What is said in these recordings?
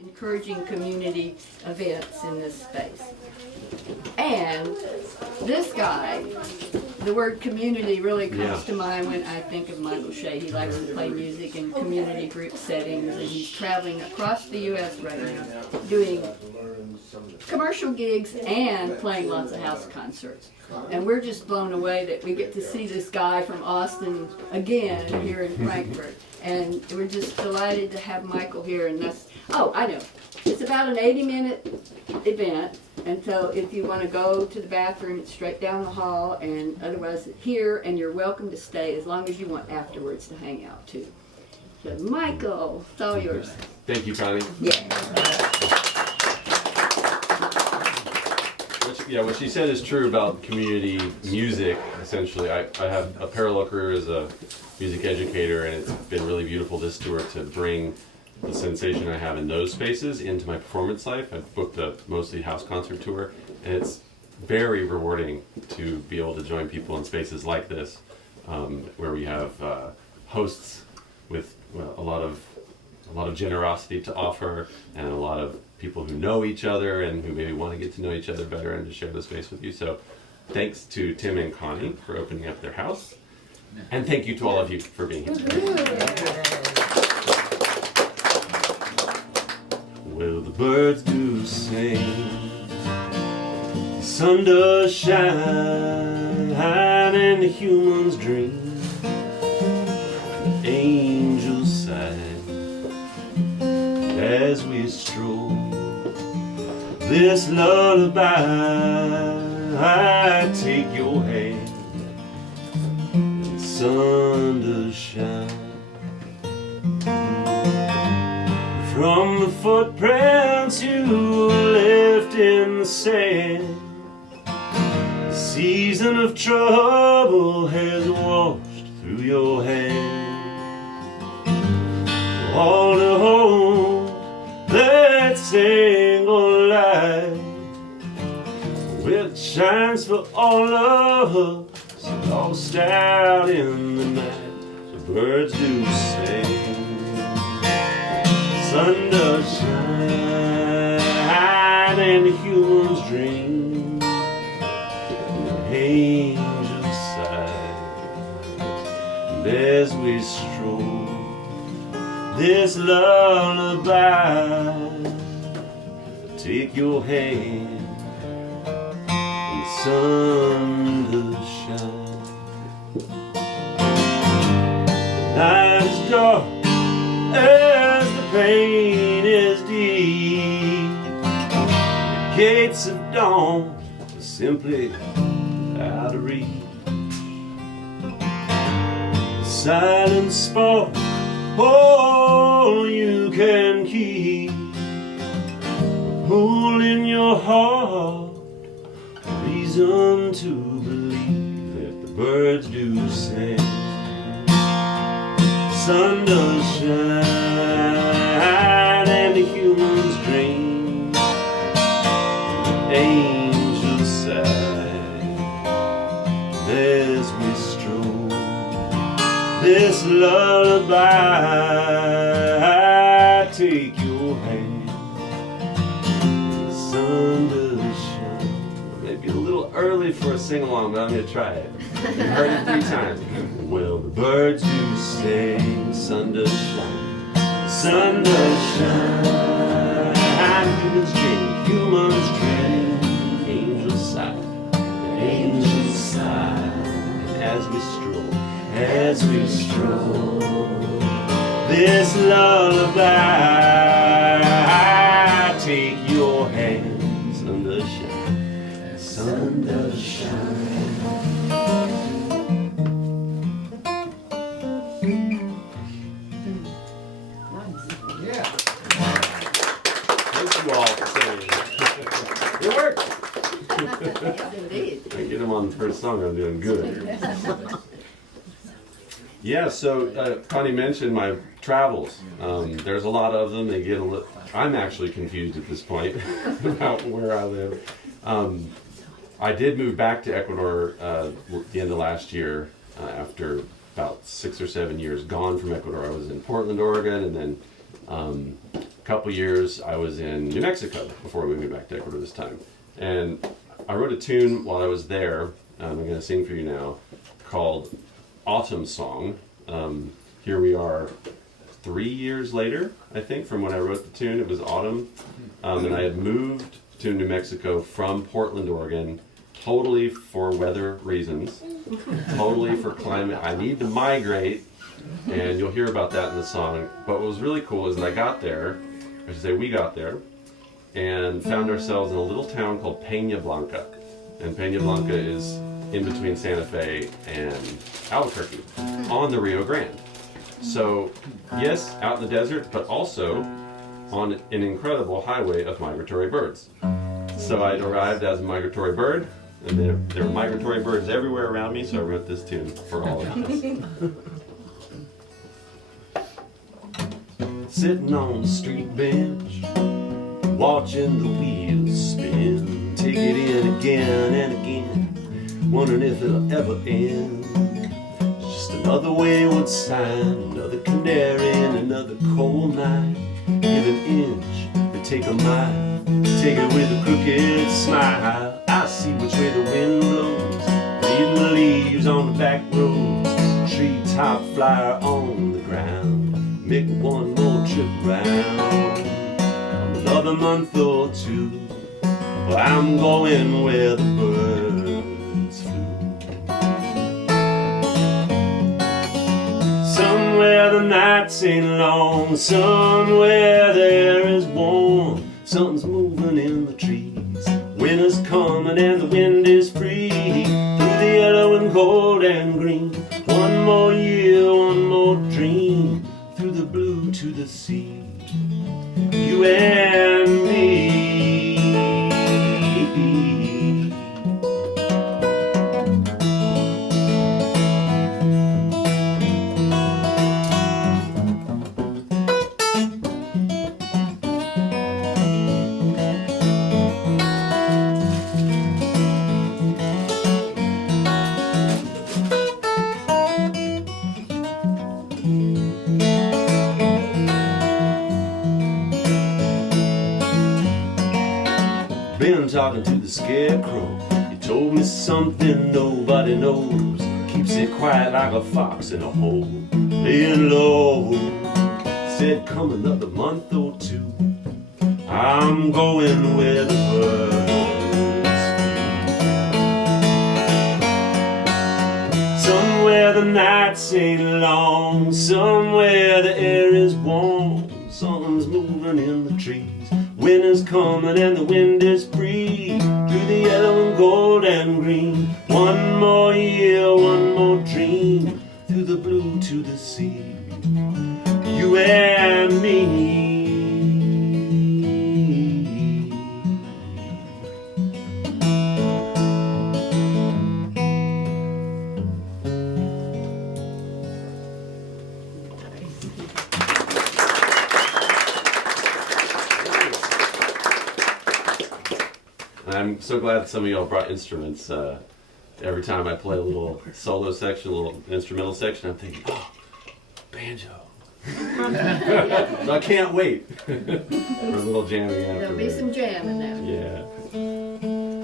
encouraging community events in this space. And this guy, the word community really comes to mind when I think of Michael Shay. He likes to play music in community group settings, and he's traveling across the U.S. right now, doing commercial gigs and playing lots of house concerts. And we're just blown away that we get to see this guy from Austin again here in Frankfort. And we're just delighted to have Michael here. And that's, oh, I know. It's about an 80-minute event. And so if you want to go to the bathroom, it's straight down the hall. And otherwise, here, and you're welcome to stay as long as you want afterwards to hang out, too. So, Michael, it's all yours. Thank you, Connie. Yeah, what she said is true about community music, essentially. I have a parallel career as a music educator, and it's been really beautiful this tour to bring the sensation I have in those spaces into my performance life. I've booked a mostly house concert tour, and it's very rewarding to be able to join people in spaces like this, where we have hosts with a lot of generosity to offer, and a lot of people who know each other and who maybe want to get to know each other better and to share the space with you. So thanks to Tim and Connie for opening up their house. And thank you to all of you for being here today. Well, the birds do sing, the sun does shine, and the humans dream, the angels sigh as we stroll this lullaby. I take your hand, and the sun does shine. From the footprints you left in the sand, the season of trouble has washed through your hand. All to hold that single light which shines for all of us lost out in the night. The birds do sing, the sun does shine, and the humans dream, and the angels sigh. And as we stroll this lullaby, take your hand, and the sun does shine. The night is dark as the pain is deep. The gates of dawn are simply out of reach. The silent spark all you can keep, hold in your heart a reason to believe that the birds do sing, the sun does shine, and the humans dream, and the angels sigh. As we stroll this lullaby, take your hand, the sun does shine. Maybe a little early for a sing-along, but I'm going to try it. You heard it 3 times. Well, the birds do sing, the sun does shine, the sun does shine, humans dream, angels sigh, the angels sigh. And as we stroll this lullaby, take your hand, sun does shine, sun does shine. Yeah. Thank you all for singing. It worked. Yes, indeed. I get them on the first song, I'm doing good. Yeah, so Connie mentioned my travels. There's a lot of them. They get a little. I'm actually confused at this point about where I live. I did move back to Ecuador at the end of last year after about 6 or 7 years gone from Ecuador. I was in Portland, Oregon, and then couple years I was in New Mexico before we moved back to Ecuador this time. And I wrote a tune while I was there, I'm going to sing for you now, called Autumn Song. Here we are 3 years later, I think, from when I wrote the tune. It was autumn. And I had moved to New Mexico from Portland, Oregon, totally for weather reasons, totally for climate. I need to migrate, and you'll hear about that in the song. But what was really cool is that I got there, I should say we got there, and found ourselves in a little town called Peña Blanca. And Peña Blanca is in between Santa Fe and Albuquerque on the Rio Grande. So, yes, out in the desert, but also on an incredible highway of migratory birds. So I'd arrived as a migratory bird, and there were migratory birds everywhere around me, so I wrote this tune for all of us. Sitting on the street bench, watching the wheels spin, take it in again and again, wondering if it'll ever end. Just another wayward sign, another canary in another cold night. Give an inch and take a mile, take it with a crooked smile. I see which way the wind blows, reading the leaves on the back roads, treetop flyer on the ground, make one more trip round. Another month or two, well, I'm going where the birds flew. Somewhere the nights ain't long, somewhere there is warm. Something's moving in the trees, winter's coming and the wind is free, through the yellow and gold and green. One more year, one more dream, through the blue to the sea. You and me. Been talking to the scarecrow. He told me something nobody knows. Keeps it quiet like a fox in a hole, laying low. Said come another month or two, I'm going where the birds flew. Somewhere the nights ain't long, somewhere the air is warm. Something's moving in the trees, winter's coming and the wind is free, through the yellow and gold and green. One more year, one more dream, through the blue to the sea. You and me. I'm so glad some of y'all brought instruments. Every time I play a little solo section, a little instrumental section, I'm thinking, oh, banjo. So I can't wait for a little jamming after. There'll be some jamming now. Yeah.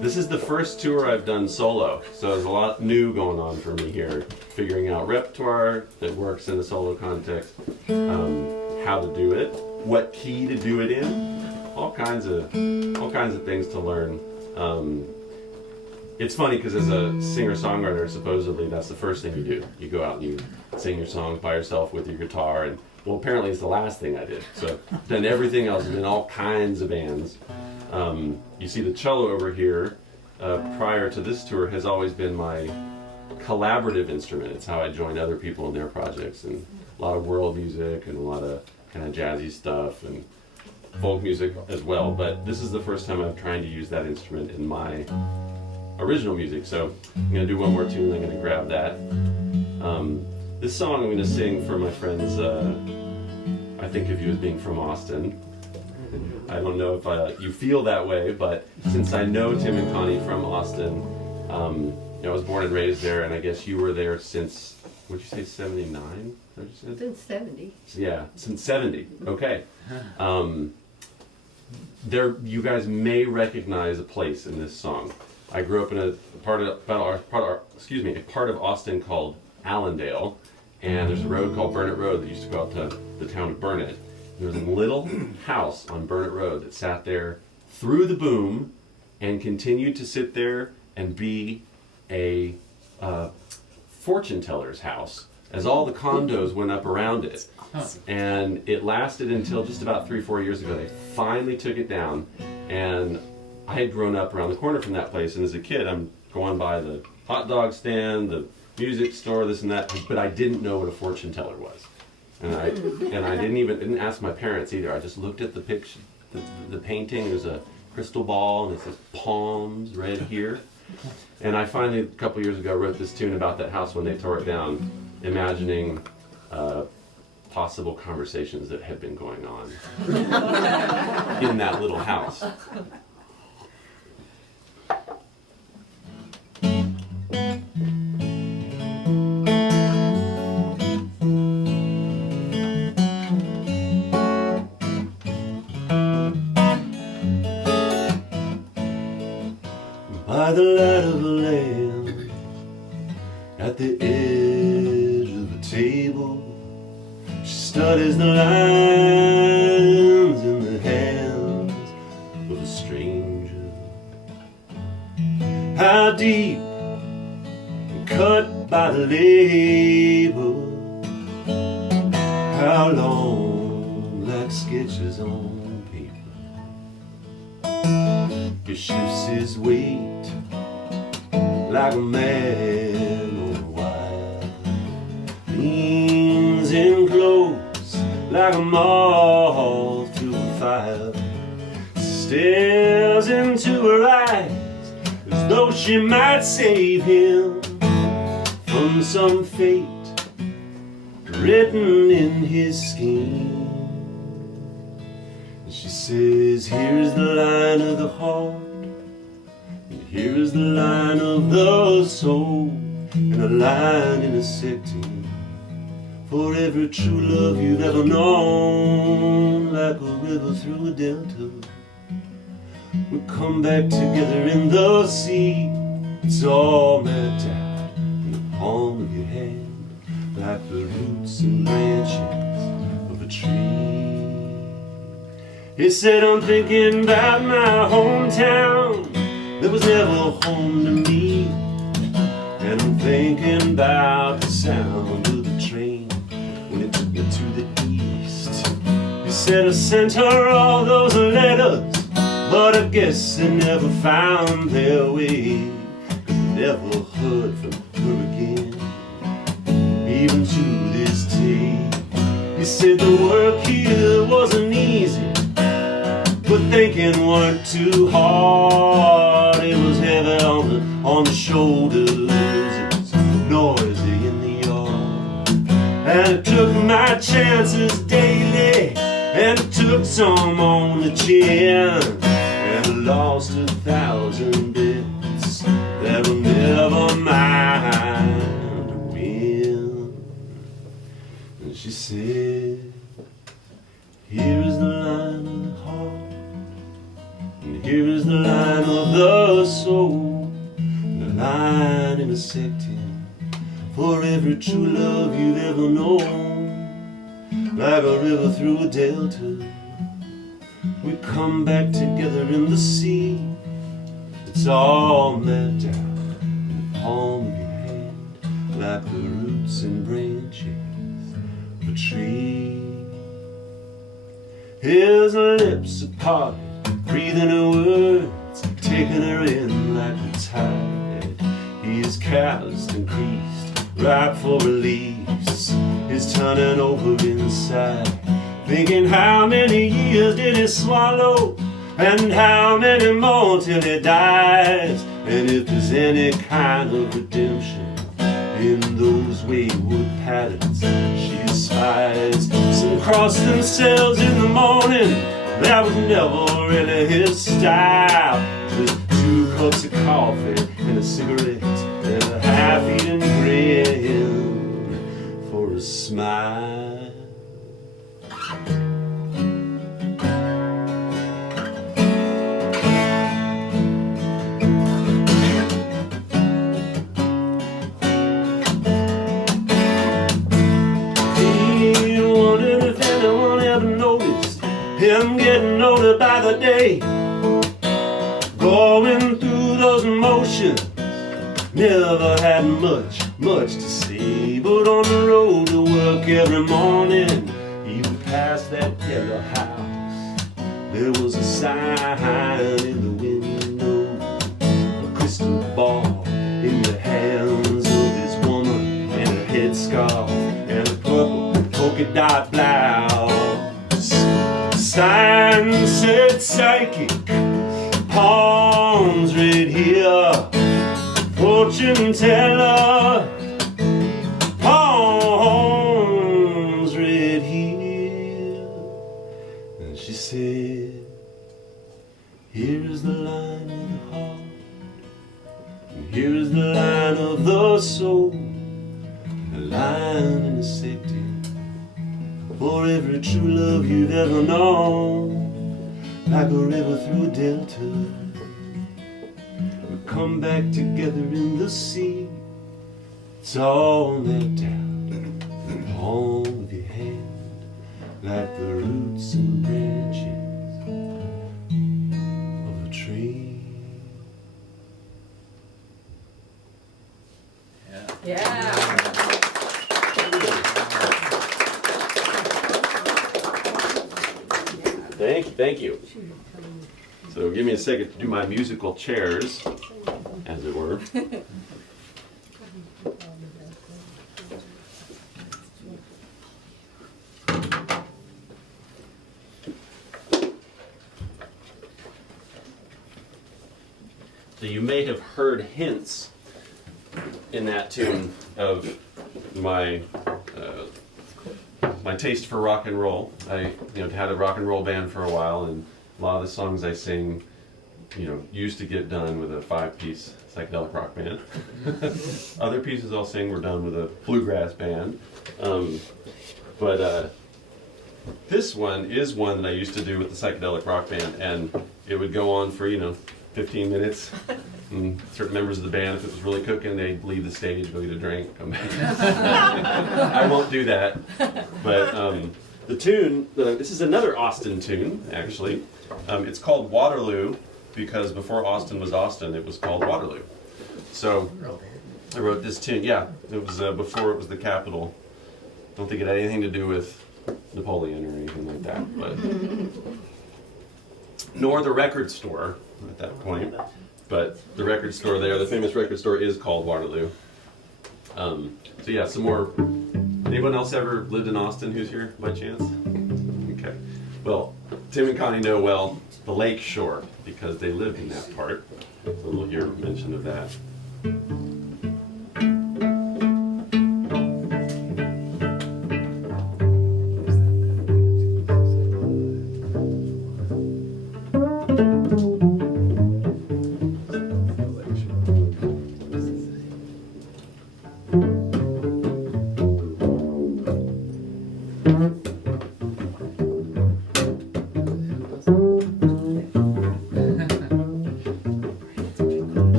This is the first tour I've done solo, so there's a lot new going on for me here. Figuring out repertoire that works in a solo context, how to do it, what key to do it in, all kinds of things to learn. It's funny because as a singer-songwriter, supposedly that's the first thing you do. You go out and you sing your songs by yourself with your guitar, and well, apparently it's the last thing I did. So done everything else, been in all kinds of bands. You see the cello over here, prior to this tour, has always been my collaborative instrument. It's how I join other people in their projects, and a lot of world music and a lot of kind of jazzy stuff and folk music as well. But this is the first time I'm trying to use that instrument in my original music. So I'm going to do one more tune, I'm going to grab that. This song I'm going to sing for my friends, I think of you as being from Austin. I don't know if you feel that way, but since I know Tim and Connie from Austin, I was born and raised there, and I guess you were there since, what'd you say, 79? Since 70. Yeah, since 70. Okay. You guys may recognize a place in this song. I grew up in a part of Austin called Allendale, and there's a road called Burnett Road that used to go out to the town of Burnett. There was a little house on Burnett Road that sat there through the boom and continued to sit there and be a fortune teller's house as all the condos went up around it. And it lasted until just about 3-4 years ago. They finally took it down, and I had grown up around the corner from that place, and as a kid I'm going by the hot dog stand, the music store, this and that, but I didn't know what a fortune teller was. And I didn't ask my parents either. I just looked at the picture, the painting. There's a crystal ball and it says palms right here. And I finally, a couple years ago, wrote this tune about that house when they tore it down, imagining possible conversations that had been going on in that little house. By the light of a lamp at the edge of a table, she studies the lines in the hands of a stranger. How deep and cut by the label, how long like sketches on paper. He shifts his weight like a man on a wire, leans in close like a moth to a fire, stares into her eyes as though she might save him from some fate written in his scheme. And she says, here's the line of the heart, here is the line of the soul, and a line intersecting for every true love you've ever known. Like a river through a delta, we come back together in the sea. It's all mapped out in the palm of your hand, like the roots and branches of a tree. He said, I'm thinking about my hometown that was never home to me, and I'm thinking about the sound of the train when it took me to the east. He said I sent her all those letters, but I guess they never found their way, 'cause I never heard from her again, even to this day. He said the work here wasn't easy, but thinking weren't too hard. It was heavy on the shoulders, it was noisy in the yard. And I took my chances daily, and I took some on the chin, and I lost 1,000 bits that were never mine to win. And she said, here is the line of the heart, and here is the line of the soul, and the line intersecting for every true love you've ever known. Like a river through a delta, we come back together in the sea. It's all mapped out in the palm of your hand, like the roots and branches of a tree. His lips are parted, breathing her words, taking her in like the tide. He is calloused and creased, ripe for release. He's turning over inside, thinking how many years did he swallow, and how many more till he dies. And if there's any kind of redemption in those wayward patterns she spies. Some cross themselves in the morning, that was never really his style. Just 2 cups of coffee and a cigarette and a half-eaten grin for a a smile. He wondered if anyone ever noticed him getting older by the day, going through those motions. Never had much to say, but on the road to work every morning, he would pass that yellow house. There was a sign in the window, a crystal ball in the hands of this woman, and a headscarf and a purple polka dot blouse. Sign said psychic, palms right here, fortune teller, palms right here. And she said, here's the line of the heart, and here's the line of the soul, the line in the city for every true love you've ever known. Like a river through a delta, come back together in the sea. It's all mapped out in the palm of your hand, like the roots and branches of a tree. Yeah. Thank you. So give me a second to do my musical chairs, as it were. So you may have heard hints in that tune of my my taste for rock and roll. I had a rock and roll band for a while, and a lot of the songs I sing, used to get done with a 5-piece psychedelic rock band. Other pieces I'll sing were done with a bluegrass band. But this one is one that I used to do with the psychedelic rock band, and it would go on for 15 minutes. And certain members of the band, if it was really cooking, they'd leave the stage, go get a drink, come back. I won't do that. But the tune, this is another Austin tune, actually. It's called Waterloo, because before Austin was Austin, it was called Waterloo. So I wrote this tune. Yeah, it was before it was the capital. Don't think it had anything to do with Napoleon or anything like that, but nor the record store at that point. But the record store there, the famous record store, is called Waterloo. So yeah, some more. Anyone else ever lived in Austin who's here by chance? Okay. Well, Tim and Connie know well the Lake Shore because they lived in that part. So we'll hear mention of that.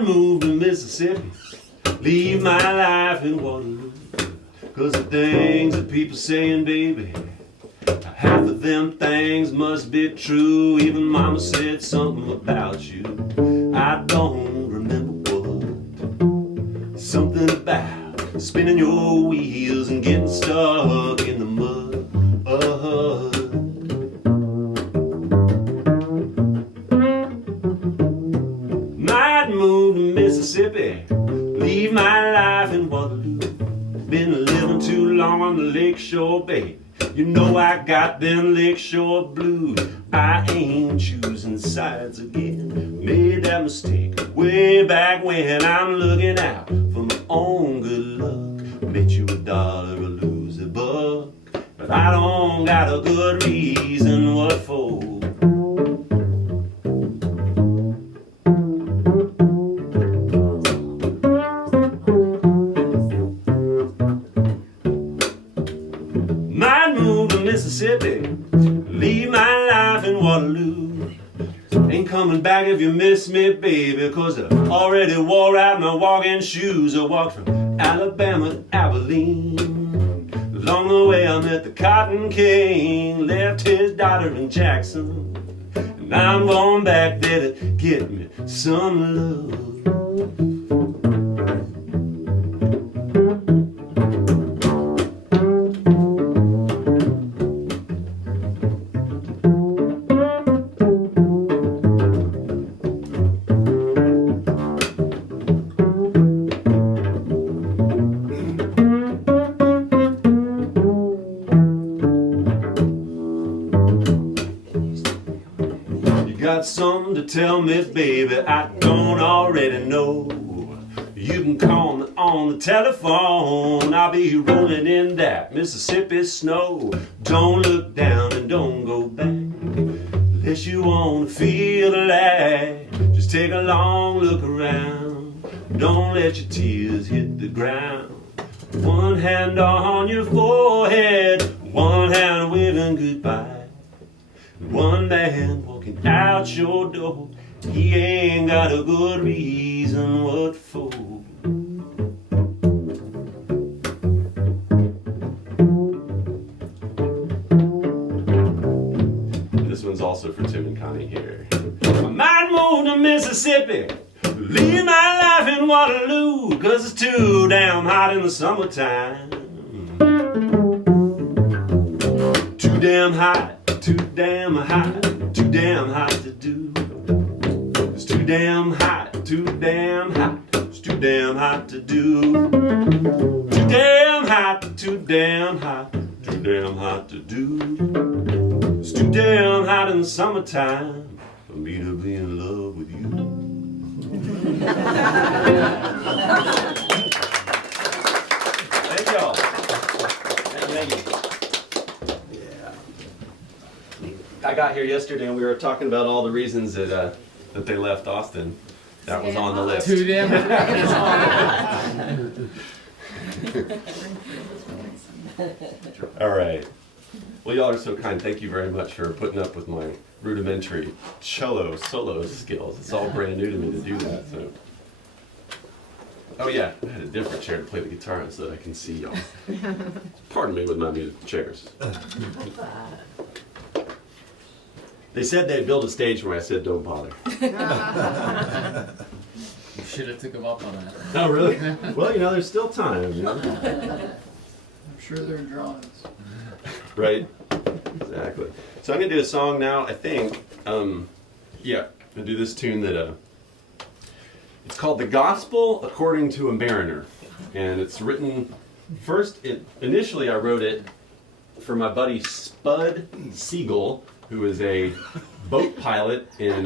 Move to Mississippi, leave my life in Waterloo. 'Cause the things that people saying, baby, half of them things must be true. Even mama said something about you, I don't remember what. Something about spinning your wheels and getting stuck in the mud. Move to Mississippi, leave my life in Waterloo. Been living too long on the Lake Shore, baby. You know I got them Lake Shore blues. I ain't choosing sides again. Made that mistake way back when. I'm looking out for my own good luck. Bet you $1 or lose $1, but I don't got a good reason what for. Mississippi. Leave my life in Waterloo. Ain't coming back if you miss me, baby, 'cause I already wore out my walking shoes. I walked from Alabama to Abilene. Along the way I met the Cotton King, left his daughter in Jackson, and I'm going back there to get me some love. Got something to tell me, baby, I don't already know. You can call me on the telephone. I'll be rolling in that Mississippi snow. Don't look down and don't go back unless you want to feel alive. Just take a long look around. Don't let your tears hit the ground. One hand on your forehead, one hand waving goodbye. One man walking out your door, he ain't got a good reason what for. This one's also for Tim and Connie here. I might move to Mississippi, leave my life in Waterloo, 'cause it's too damn hot in the summertime. Too damn hot. Too damn hot, too damn hot to do. It's too damn hot, too damn hot, it's too damn hot to do. Too damn hot, too damn hot, too damn hot to do. It's too damn hot in the summertime for me to be in love with you. Thank y'all. Thank you. I got here yesterday and we were talking about all the reasons that they left Austin. That was on the list. Too damn. All right. Well, y'all are so kind. Thank you very much for putting up with my rudimentary cello solo skills. It's all brand new to me to do that. So. Oh yeah, I had a different chair to play the guitar on so that I can see y'all. Pardon me with my musical chairs. They said they'd build a stage for me. I said, don't bother. You should have took him up on that. Oh, really? Well, you know, there's still time. You know? I'm sure there are drawings. Right? Exactly. So I'm going to do a song now, I think. I'm going to do this tune that, it's called The Gospel According to a Mariner. And it's written, initially I wrote it for my buddy Spud Siegel, who is a boat pilot in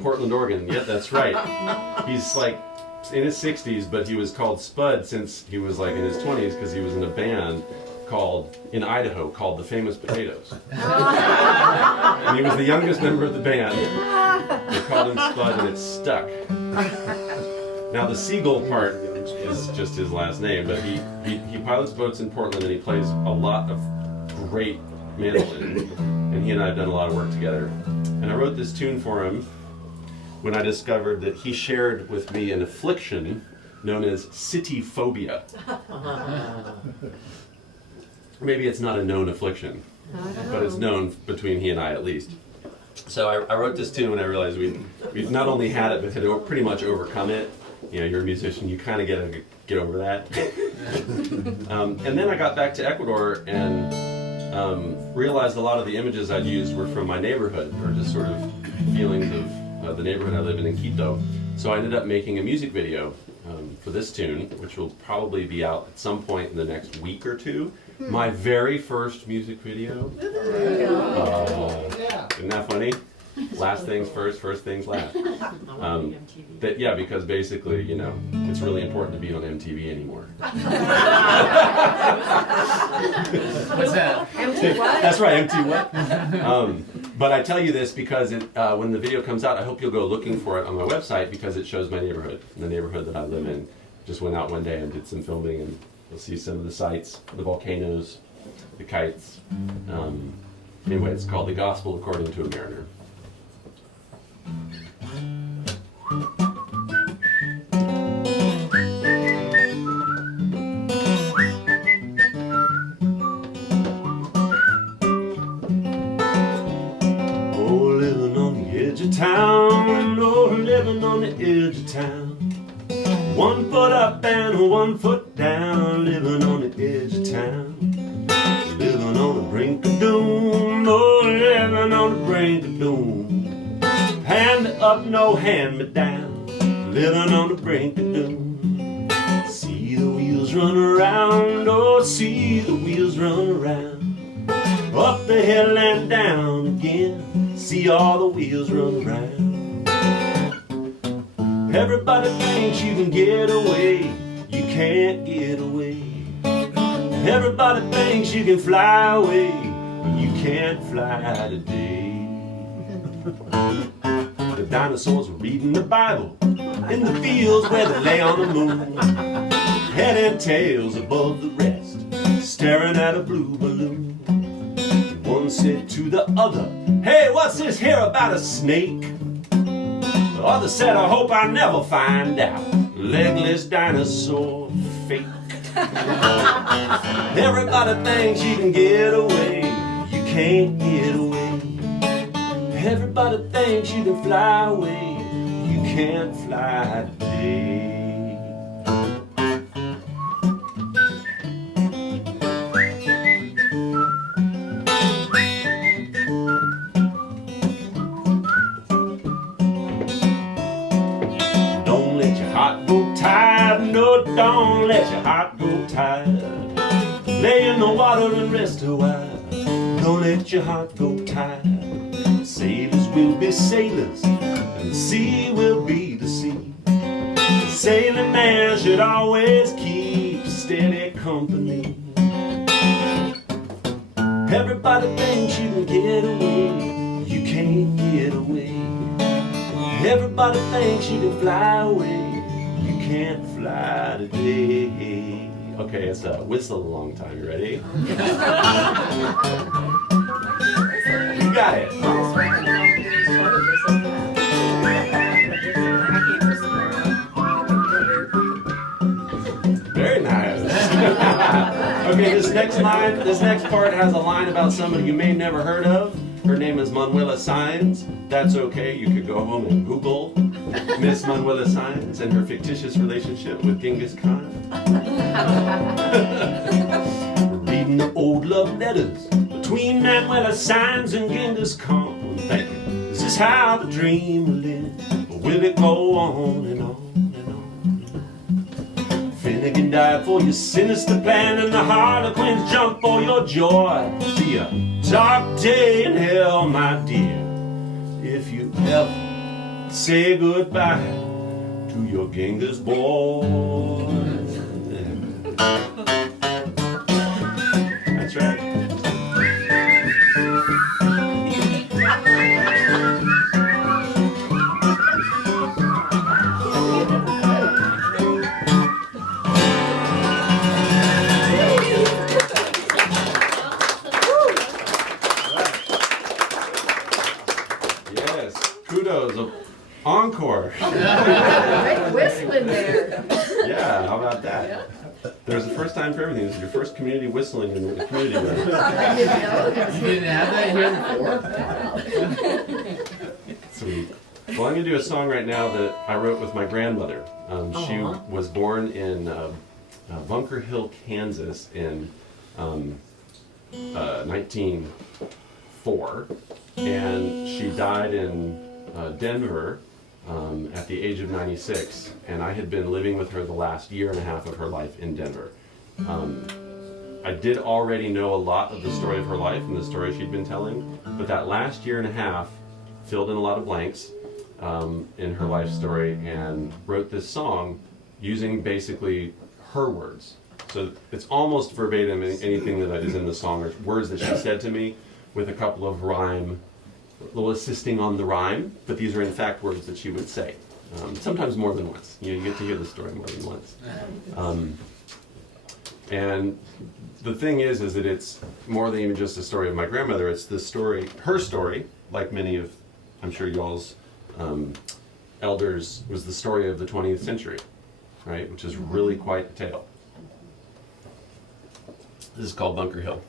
Portland, Oregon. Yeah, that's right. He's like in his 60s, but he was called Spud since he was like in his 20s because he was in a band in Idaho called the Famous Potatoes. And he was the youngest member of the band. They called him Spud and it stuck. Now the Siegel part is just his last name, but he pilots boats in Portland and he plays a lot of great mandolin, and he and I have done a lot of work together. And I wrote this tune for him when I discovered that he shared with me an affliction known as city phobia. Maybe it's not a known affliction, but it's known between he and I at least. So I wrote this tune when I realized we'd not only had it, but had pretty much overcome it. You know, you're a musician, you kind of get over that. And then I got back to Ecuador and realized a lot of the images I'd used were from my neighborhood, or just sort of feelings of the neighborhood I live in Quito. So I ended up making a music video for this tune, which will probably be out at some point in the next week or two. My very first music video. Isn't that funny? Last things first things last. Because basically, you know, it's really important to be on MTV anymore. What's that? MT what? That's right, MT what? But I tell you this because when the video comes out, I hope you'll go looking for it on my website because it shows my neighborhood, the neighborhood that I live in. Just went out one day and did some filming, and you'll see some of the sights, the volcanoes, the kites. Anyway, it's called The Gospel According to a Mariner. Oh, living on the edge of town, oh, living on the edge of town. 1 foot up and 1 foot down, living on the edge of town. Living on the brink of doom, oh, living on the brink of doom. Hand me up, no hand me down, living on the brink of doom. See the wheels run around, oh, see the wheels run around. Up the hill and down again, see all the wheels run around. Everybody thinks you can get away, you can't get away. Everybody thinks you can fly away, but you can't fly today. The dinosaurs were reading the Bible in the fields where they lay on the moon, head and tails above the rest, staring at a blue balloon. One said to the other, "Hey, what's this here about a snake?" The other said, "I hope I never find out. Legless dinosaur fake." Everybody thinks you can get away, you can't get away. Everybody thinks you can fly away, you can't fly today. Don't let your heart go tired, no, don't let your heart go tired. Lay in the water and rest a while, don't let your heart go tired. Sailors will be sailors, and the sea will be the sea. The sailing man should always keep steady company. Everybody thinks you can get away, you can't get away. Everybody thinks you can fly away, you can't fly today. Okay, it's a whistle along time. You ready? You got it. Very nice. Okay, this next part has a line about somebody you may have never heard of. Her name is Manuela Sáenz. That's okay, you could go home and Google Miss Manuela Sáenz and her fictitious relationship with Genghis Khan. Reading the old love letters between Manuela Sáenz and Genghis Khan. Thinking, is this how the dream will live? Or will it go on and on and on? And on? Finnegan died for your sinister plan, and the Harlequins jumped for your joy. Be a dark day in hell, my dear, if you ever say goodbye to your Genghis boy. That's right. Kudos, encore. Great whistling there. Yeah, how about that? There's a first time for everything. This is your first community whistling in the community room. I didn't know this. You didn't have that here before? Sweet. Well, I'm going to do a song right now that I wrote with my grandmother. She was born in Bunker Hill, Kansas in 1904, and she died in Denver at the age of 96, and I had been living with her the last year and a half of her life in Denver. I did already know a lot of the story of her life and the story she'd been telling, but that last year and a half filled in a lot of blanks in her life story, and wrote this song using basically her words. So it's almost verbatim anything that is in the song, or words that she said to me, with a couple of rhyme, a little assisting on the rhyme, but these are in fact words that she would say. Sometimes more than once. You get to hear the story more than once. And the thing is that it's more than even just a story of my grandmother. It's the story, her story, like many of, I'm sure y'all's elders, was the story of the 20th century, right? Which is really quite a tale. This is called Bunker Hill.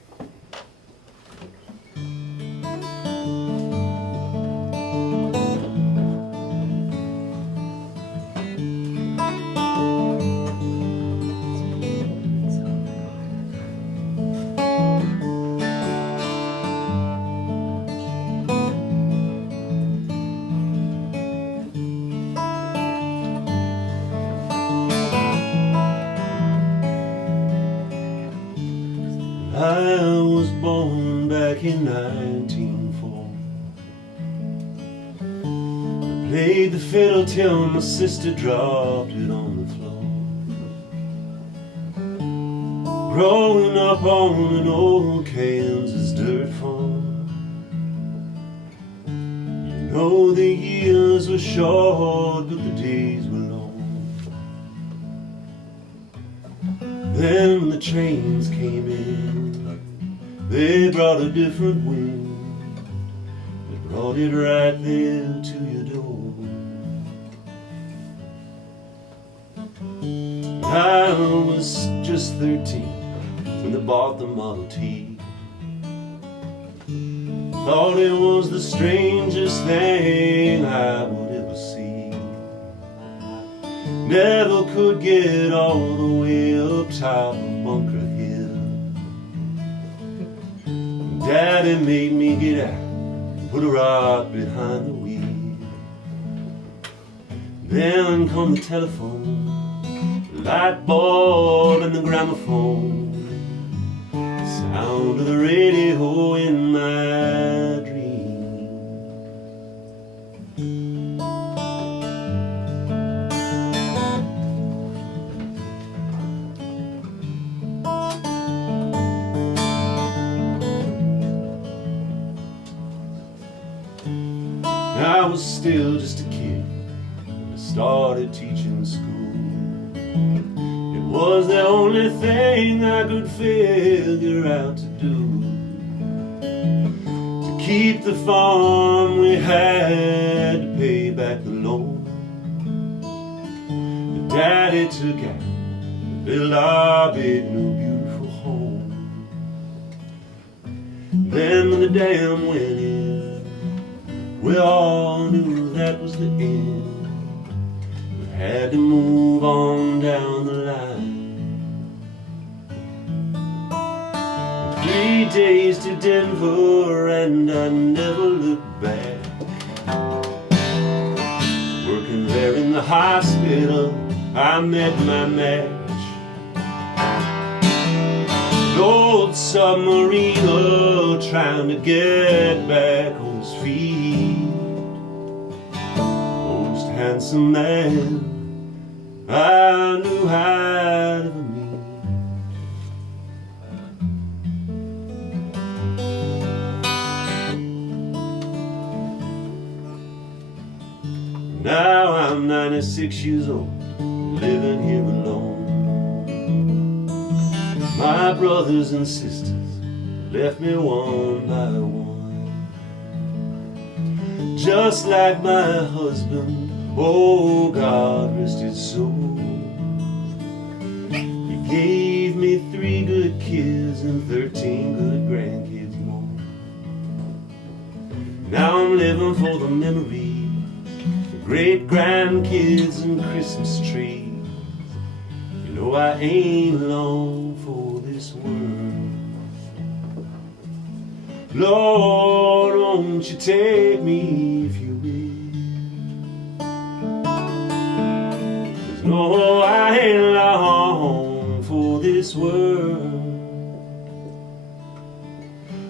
I was born back in 1904. I played the fiddle till my sister dropped it on the floor. Growing up on an old Kansas dirt farm, you know the years were short but the days were long. Then when the trains came in, they brought a different wind. They brought it right there to your door. I was just 13 when they bought the Model T. Thought it was the strangest thing I would ever see. Never could get all the way up top of Bunker Hill. Daddy made me get out and put a rock behind the wheel. Then come the telephone, the light bulb and the gramophone, the sound of the radio in my dream. I was still just a kid when I started teaching school. It was the only thing I could figure out to do. To keep the farm we had to pay back the loan that Daddy took out to build our big new beautiful home. Then when the dam went in, we all knew that was the end. We had to move on down the line. 3 days to Denver and I never looked back. Working there in the hospital, I met my match. An old submariner trying to get back on his feet. Handsome man I knew I'd ever meet. Now I'm 96 years old, living here alone. My brothers and sisters left me one by one. Just like my husband, oh, God rest his soul. He gave me 3 good kids and 13 good grandkids more. Now I'm living for the memories, the great grandkids and Christmas trees. You know I ain't long for this world. Lord, won't you take me if you will? No, I ain't long for this world.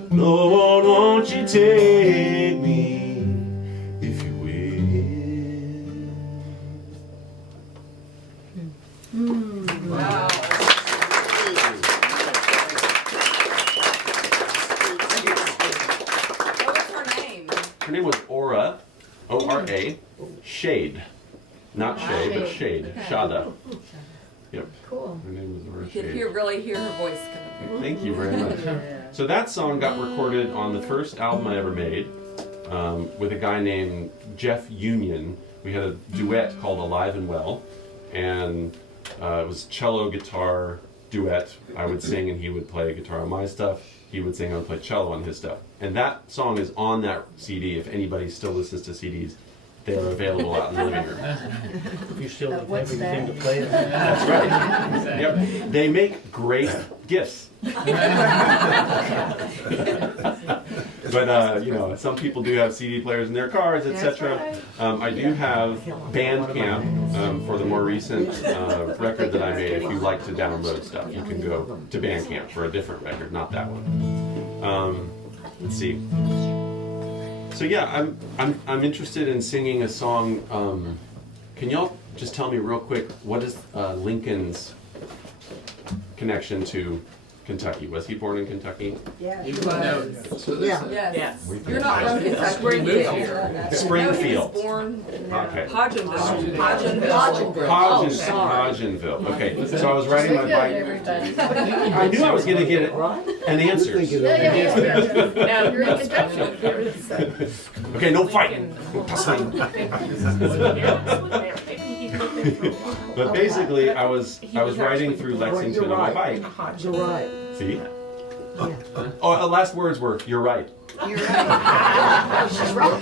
Lord, won't you take me if you will? Wow. What was her name? Her name was Ora, O-R-A, Shade. Not Shay, but Shade, Shada. Yep. Cool. Her name was Laura You could Shay. really hear her voice coming through. Thank you very much. So that song got recorded on the first album I ever made with a guy named Jeff Union. We had a duet called Alive and Well, and it was cello guitar duet. I would sing and he would play guitar on my stuff. He would sing and I would play cello on his stuff. And that song is on that CD. If anybody still listens to CDs, they're available out in the living room. If you still have what's everything that? to play it. That's right. Yep. They make great gifts. But you know, some people do have CD players in their cars, etc. I do have Bandcamp for the more recent record that I made. If you like to download stuff, you can go to Bandcamp for a different record, not that one. Let's see. So yeah, I'm interested in singing a song. Can y'all just tell me real quick, what is Lincoln's connection to Kentucky? Was he born in Kentucky? Yeah. He no. So this Yeah. Yes. Yes. You're not from Kentucky. Springfield. Springfield. No, he was born in Okay. Hodgenville. Hodgenville. Okay, so I was riding my Good, bike. everybody. I knew I was going to get an answer. Now, you're in Kentucky. Okay, no fighting. But basically, I was riding through Lexington on my bike. You're right. See? Yeah. Oh, last words were, "You're right." You're right. She's right.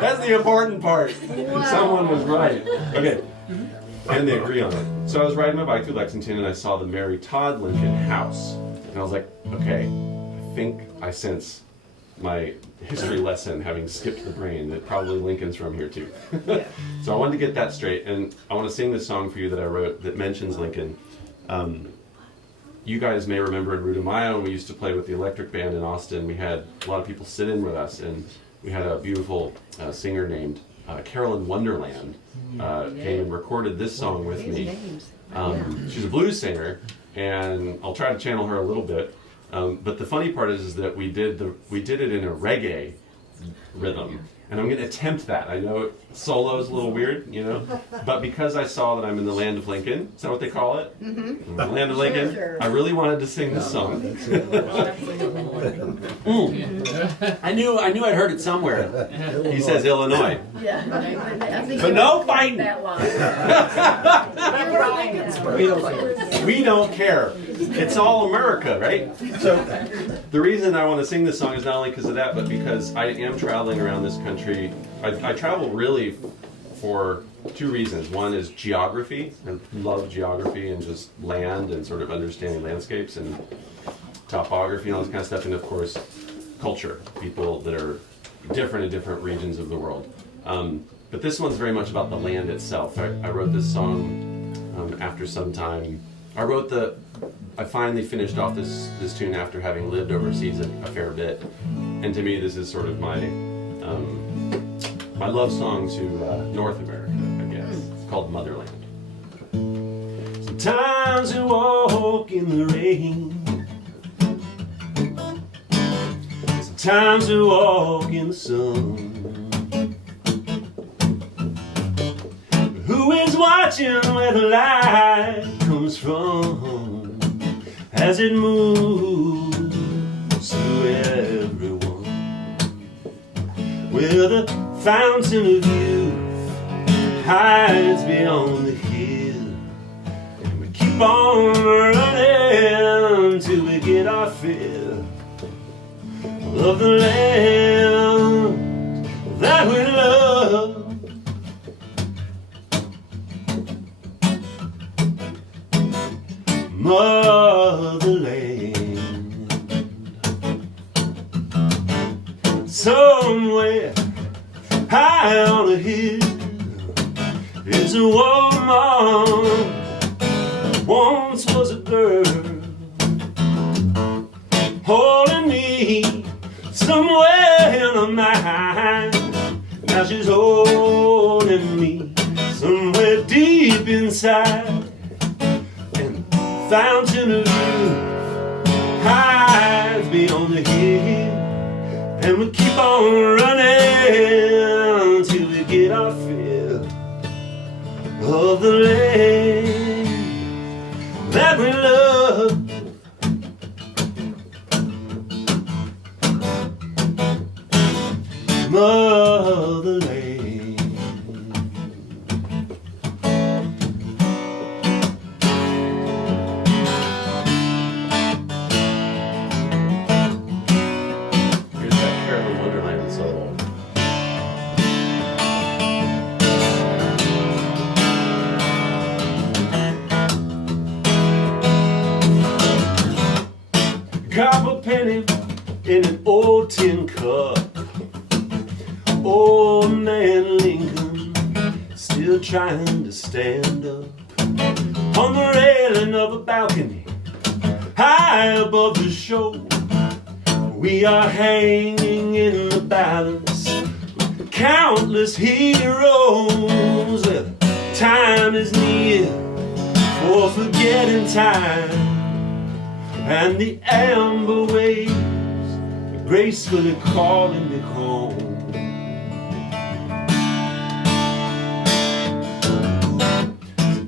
That's the important part. Wow. Someone was right. Okay. And they agree on it. So I was riding my bike through Lexington and I saw the Mary Todd Lincoln house. And I was like, okay, I think I sense my history lesson having skipped the brain that probably Lincoln's from here too. So I wanted to get that straight, and I want to sing this song for you that I wrote that mentions Lincoln. You guys may remember in Ruta when we used to play with the electric band in Austin, we had a lot of people sit in with us, and we had a beautiful singer named Carolyn Wonderland came and recorded this song with me. She's a blues singer, and I'll try to channel her a little bit. But the funny part is that we did it in a reggae rhythm, and I'm going to attempt that. I know solo is a little weird, you know, but because I saw that I'm in the land of Lincoln, is that what they call it? Mm-hmm. The land of Lincoln. Sure. I really wanted to sing this song. I knew I'd heard it somewhere. He says Illinois. Yeah. I think But no fighting. that line. We don't care. It's all America, right? So the reason I want to sing this song is not only because of that, but because I am traveling around this country. I travel really for two reasons. One is geography. I love geography and just land and sort of understanding landscapes and topography and all this kind of stuff. And of course, culture. People that are different in different regions of the world. But this one's very much about the land itself. I wrote this song after some time. I finally finished off this tune after having lived overseas a fair bit. And to me, this is sort of my love song to North America, I guess. It's called Motherland. Sometimes I walk in the rain. Sometimes I walk in the sun. Who is watching where the light comes from as it moves through everyone? Where the fountain of youth hides beyond the hill, and we keep on running till we get our fill of the land that we love. Motherland. Somewhere high on a hill is a woman, once was a girl, holding me somewhere in her mind. Now she's holding me somewhere deep inside. Fountain of youth hides beyond the hill, and we keep on running till we get our fill of the land in an old tin cup. Old man Lincoln still trying to stand up on the railing of a balcony high above the show. We are hanging in the balance, countless heroes. Time is near for forgetting time, and the amber waves are gracefully calling me home.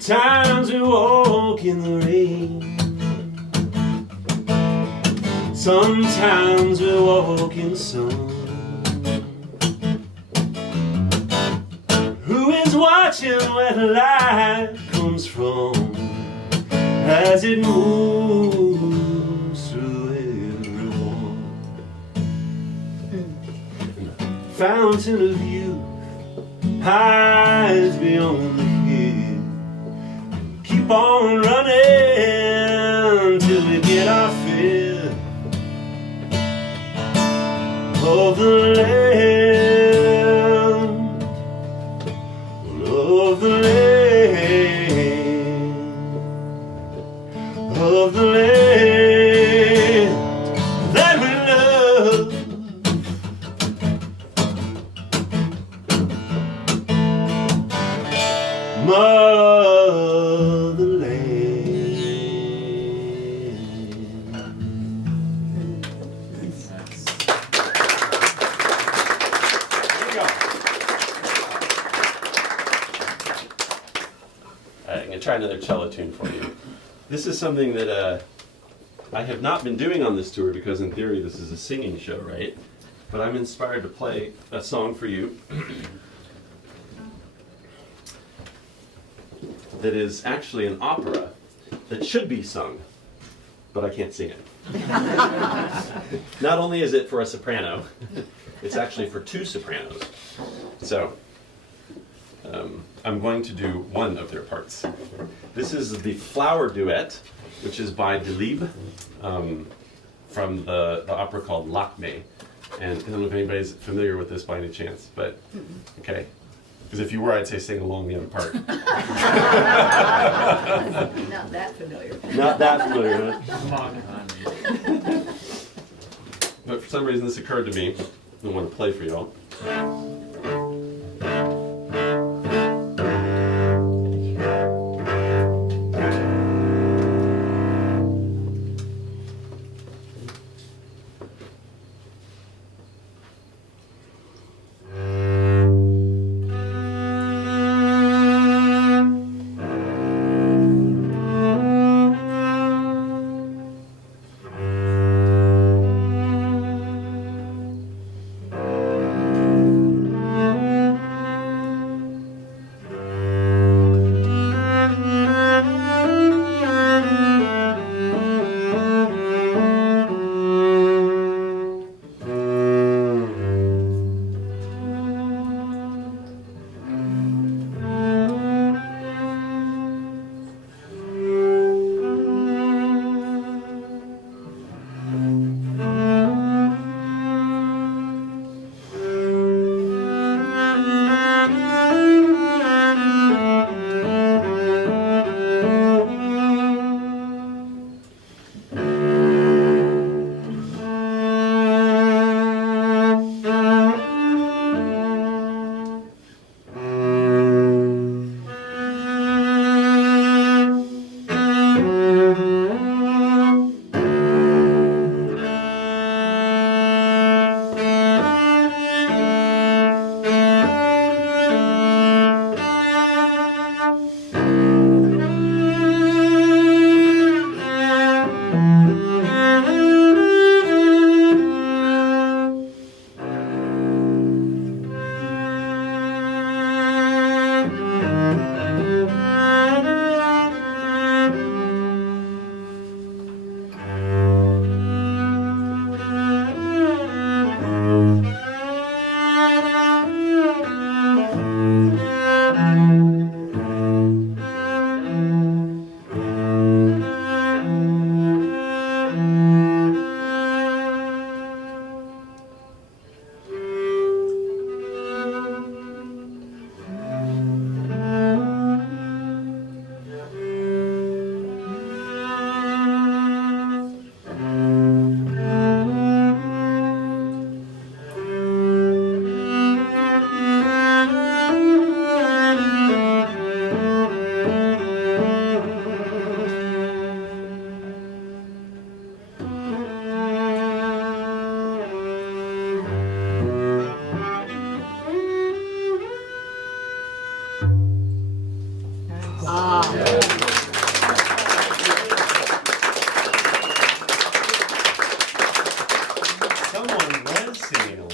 Sometimes we walk in the rain, sometimes we walk in sun. Who is watching where the light comes from as it moves through everyone? Fountain of youth hides beyond the hill. Keep on running till we get our fill of the land, of the land, of the land that we love. I'm going to try another cello tune for you. This is something that I have not been doing on this tour because in theory this is a singing show, right? But I'm inspired to play a song for you that is actually an opera that should be sung, but I can't sing it. Not only is it for a soprano, it's actually for two sopranos. So, I'm going to do one of their parts. This is the Flower Duet, which is by Delibes, from the opera called Lakme. And I don't know if anybody's familiar with this by any chance, but okay. Because if you were, I'd say sing along the other part. Not that familiar. Not that familiar, huh? But for some reason this occurred to me. I want to play for y'all. someone was singing along,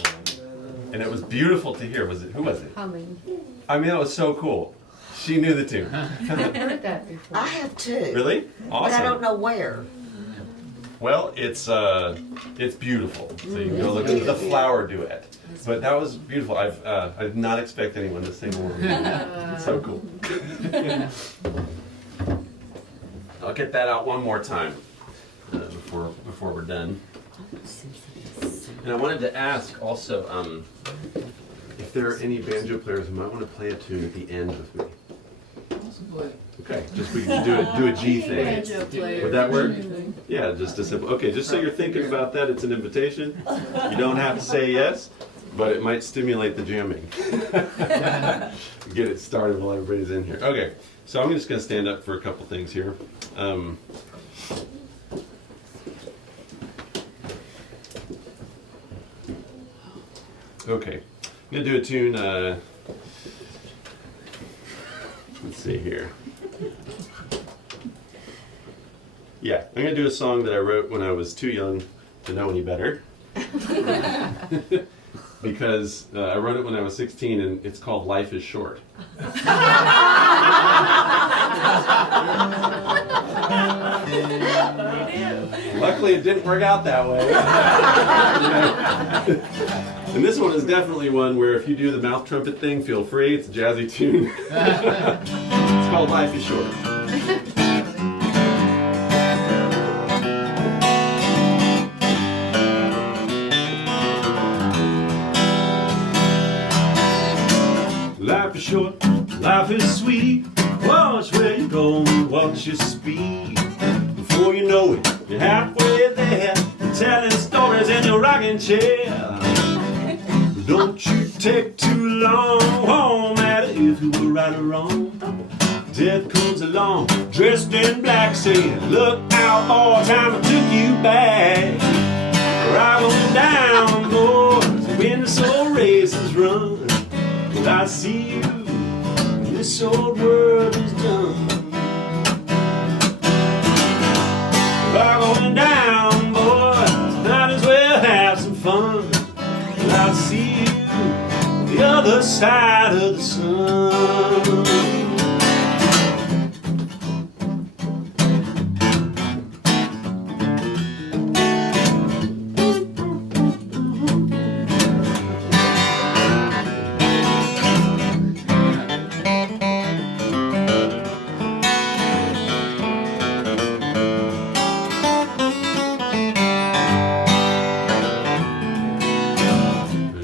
and it was beautiful to hear. Was it? Who was it? Humming. I mean, that was so cool. She knew the tune. I've heard that before. I have too. Really? But I don't Awesome. know where. Well, it's beautiful. So you can go look at the flower duet. But that was beautiful. I did not expect anyone to sing along. It's so cool. I'll get that out one more time before we're done. And I wanted to ask also if there are any banjo players who might want to play a tune at the end with me. Okay, just we can do a G thing. Banjo player. Would that work? Yeah, just a simple. Okay, just so you're thinking about that, it's an invitation. You don't have to say yes, but it might stimulate the jamming. Get it started while everybody's in here. Okay, so I'm just going to stand up for a couple things here. Okay, I'm going to do a tune. Let's see here. Yeah, I'm going to do a song that I wrote when I was too young to know any better. Because I wrote it when I was 16 and it's called Life is Short. Luckily it didn't work out that way. And this one is definitely one where if you do the mouth trumpet thing, feel free. It's a jazzy tune. It's called Life is Short. Life is short, life is sweet. Watch where you go and watch your speed. Before you know it, you're halfway there. You're telling stories in your rocking chair. Don't you take too long, won't matter if you were right or wrong. Death comes along, dressed in black, saying, look out, boy, time I took you back. Right on down, boys, when this old race is run. Well, I see you, and this old world is done. Right on down, boys, might as well have some fun. Well, I see you, the other side of the sun.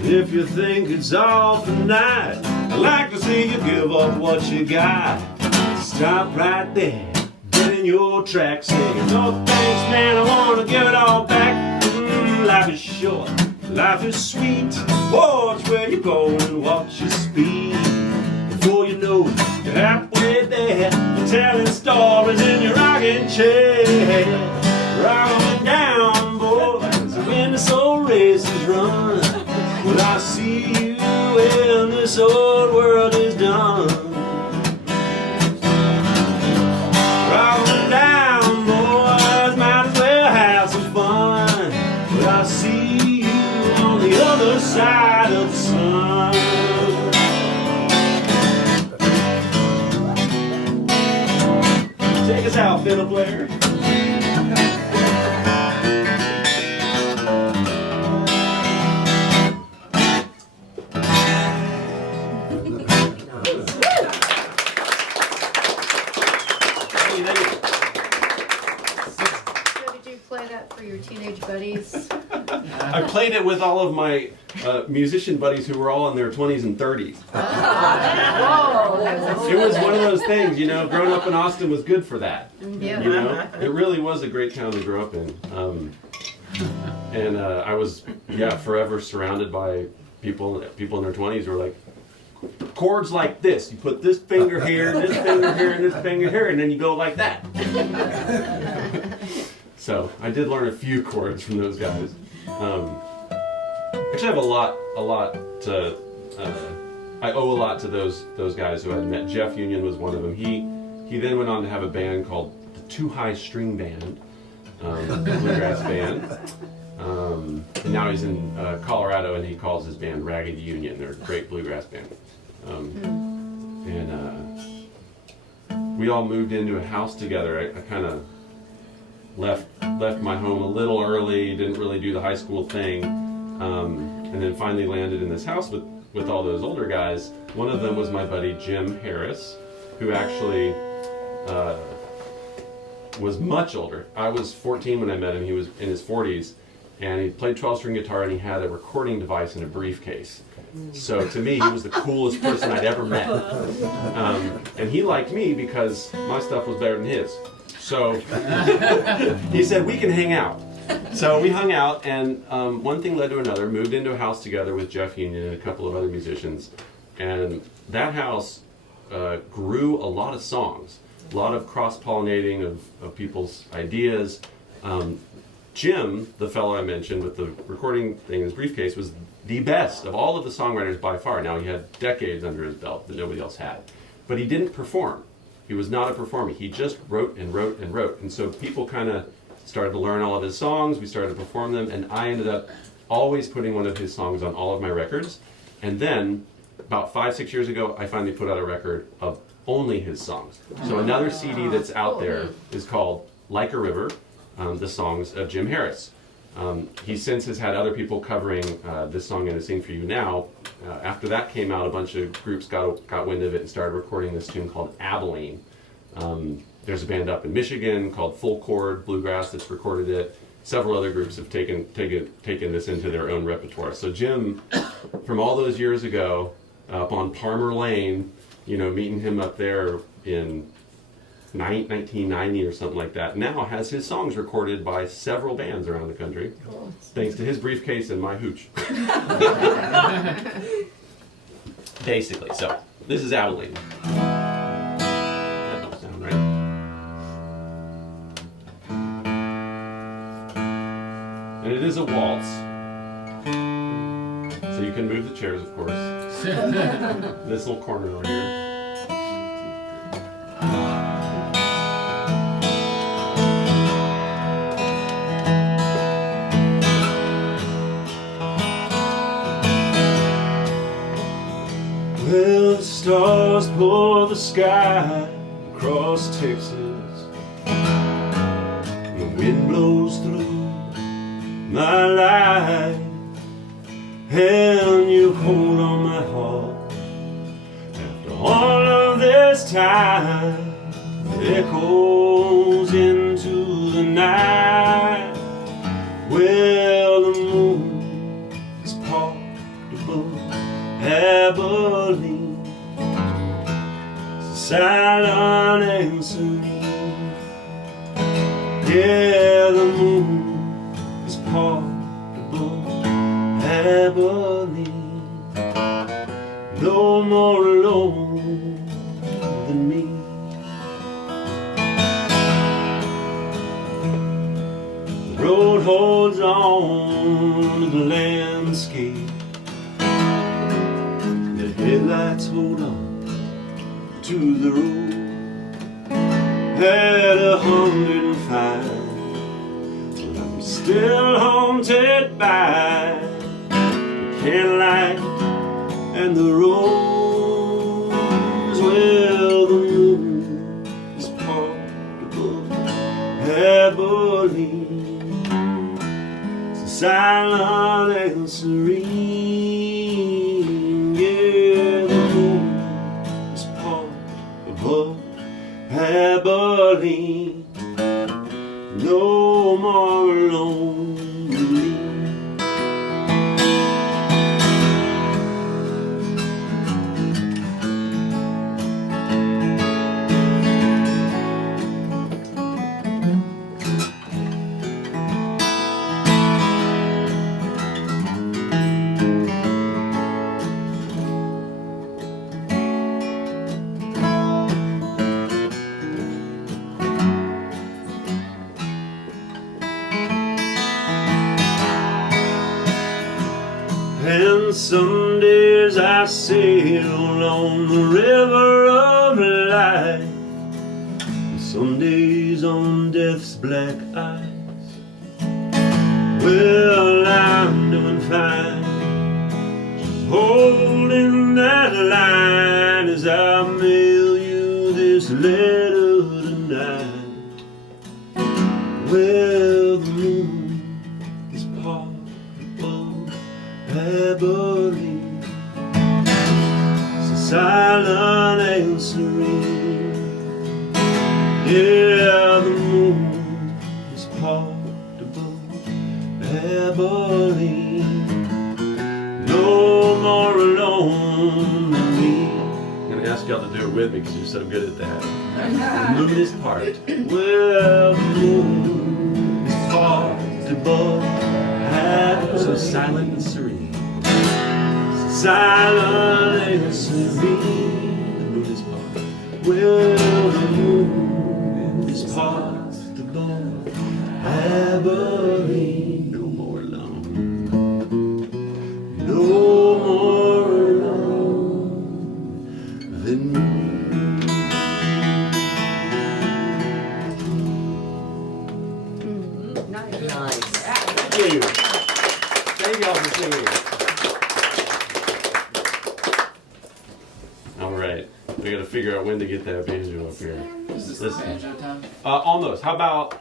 If you think it's all for night, I'd like to see you give up what you got. Stop right there, get in your tracks, saying, no thanks, man, I want to give it all back. Life is short, life is sweet. Watch where you're going and watch your speed. Before you know it, you're halfway there. You're telling stories in your rocking chair. Rock on down, boys, when this old race is run. Well, I see you when this old world is done. Rock on down, boys, might as well have some fun. But I see you on the other side of the sun. Take us out, fiddle player. For your teenage buddies. I played it with all of my musician buddies who were all in their 20s and 30s. Whoa! It was one of those things, you know, growing up in Austin was good for that. Yeah. You know, it really was a great town to grow up in. And I was, forever surrounded by people in their 20s who were like, chords like this. You put this finger here, and this finger here, and this finger here, and then you go like that. So I did learn a few chords from those guys. Actually, I have a lot to. I owe a lot to those guys who I had met. Jeff Union was one of them. He then went on to have a band called the Too High String Band, bluegrass band, And now he's in Colorado, and he calls his band Ragged Union. They're a great bluegrass band. We all moved into a house together. I kind of left my home a little early, didn't really do the high school thing, and then finally landed in this house with all those older guys. One of them was my buddy Jim Harris, who actually was much older. I was 14 when I met him. He was in his 40s, and he played 12-string guitar, and he had a recording device in a briefcase. So to me, he was the coolest person I'd ever met. And he liked me because my stuff was better than his. So he said, we can hang out. So we hung out, and one thing led to another. Moved into a house together with Jeff Union and a couple of other musicians. And that house grew a lot of songs, a lot of cross-pollinating of people's ideas. Jim, the fellow I mentioned with the recording thing in his briefcase, was the best of all of the songwriters by far. Now, he had decades under his belt that nobody else had. But he didn't perform. He was not a performer. He just wrote and wrote and wrote. And so people kind of started to learn all of his songs. We started to perform them. And I ended up always putting one of his songs on all of my records. And then, about 5-6 years ago, I finally put out a record of only his songs. So another CD that's out there is called Like a River, the songs of Jim Harris. He since has had other people covering this song and Sing For You Now. After that came out, a bunch of groups got wind of it and started recording this tune called Abilene. There's a band up in Michigan called Full Chord Bluegrass that's recorded it. Several other groups have taken this into their own repertoire. So Jim, from all those years ago, up on Palmer Lane, meeting him up there in 1990 or something like that, now has his songs recorded by several bands around the country, thanks to his briefcase and my hooch. Basically, so this is Abilene. That don't sound right. And it is a waltz, so you can move the chairs, of course. This little corner over here. Well, the stars pour the sky across Texas. The wind blows through my life, and you hold on my heart. After all of this time, it echoes into the night. Well, the moon is parked above Abilene, silent and serene. Yeah, the moon is parked above Abilene, no more alone than me. The road holds on to the landscape. Headlights hold on to the road at 105. Well, I'm still haunted by the candlelight and the rose. Well, the moon is parked above Abilene, so silent and serene. Abilene, no more alone with me. And some days I sail on the river of life, and some days on death's black ice. Well, I'm doing fine, just holding that line as I mail you this letter tonight. Well, the moon is part above Abilene, so silent and serene. Yeah, the moon is part above Abilene. No more alone than me. I'm gonna ask y'all to do it with me because you're so good at that. The moon is part. Well, the moon is part above Abilene, so silent and serene. So silent and serene. The moon is part. Well, the moon is part above Abilene. No more alone. No more alone than me. Nice. Thank you. Thank y'all for singing. All right, we got to figure out when to get that banjo up here. Is this Listen. banjo time? Almost. How about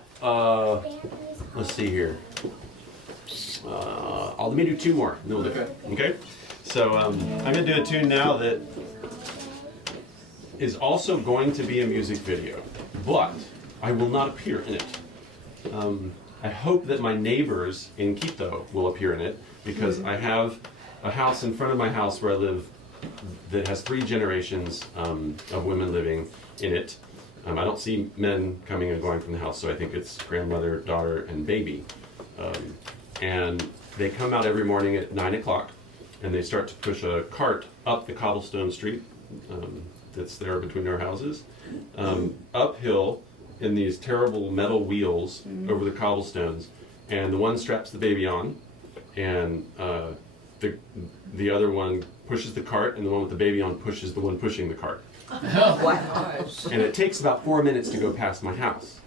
let's see here. Let me do two more. No, okay. So I'm gonna do a tune now that is also going to be a music video, but I will not appear in it. I hope that my neighbors in Quito will appear in it because I have a house in front of my house where I live that has 3 generations of women living in it. I don't see men coming and going from the house, so I think it's grandmother, daughter, and baby. And they come out every morning at 9 o'clock and they start to push a cart up the cobblestone street that's there between our houses, uphill in these terrible metal wheels over the cobblestones, and the one straps the baby on, and the other one pushes the cart, and the one with the baby on pushes the one pushing the cart. Wow. And it takes about 4 minutes to go past my house.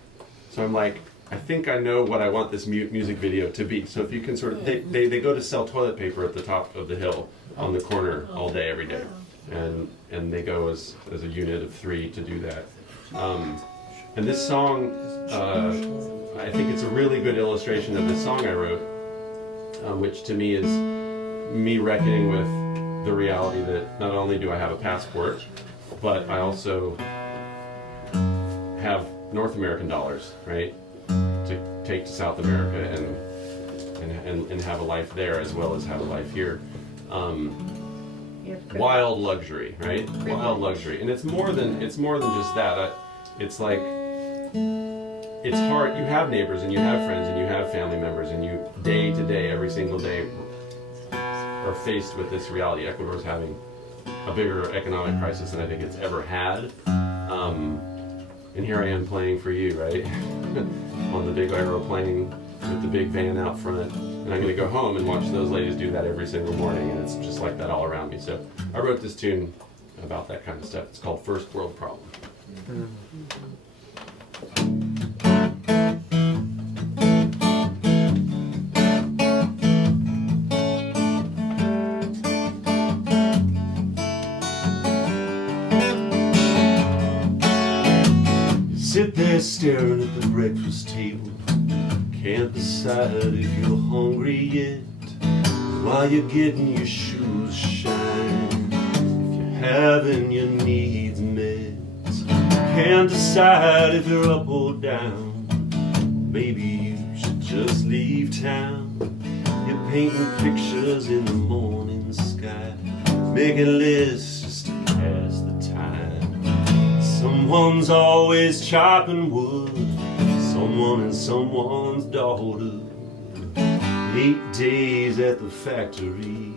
So I'm like, I think I know what I want this music video to be. So if you can sort of, they go to sell toilet paper at the top of the hill on the corner all day, every day. And they go as a unit of 3 to do that. And this song, I think it's a really good illustration of this song I wrote, which to me is me reckoning with the reality that not only do I have a passport, but I also have North American dollars, right, to take to South America and have a life there as well as have a life here. Wild luxury, right? Wild luxury, and it's more than just that. It's like it's hard. You have neighbors and you have friends and you have family members, and you day to day, every single day, are faced with this reality. Ecuador's having a bigger economic crisis than I think it's ever had. And here I am playing for you, right? On the big aeroplane with the big van out front. And I'm going to go home and watch those ladies do that every single morning, and it's just like that all around me. So I wrote this tune about that kind of stuff. It's called First World Problem. Sit there staring at the breakfast table, can't decide if you're hungry yet, while you're getting your shoes shined, if you're having your needs met. Can't decide if you're up or down, maybe you should just leave town. You're painting pictures in the morning sky, making lists just to pass the time. Someone's always chopping wood, someone and someone's daughter. 8 days at the factory,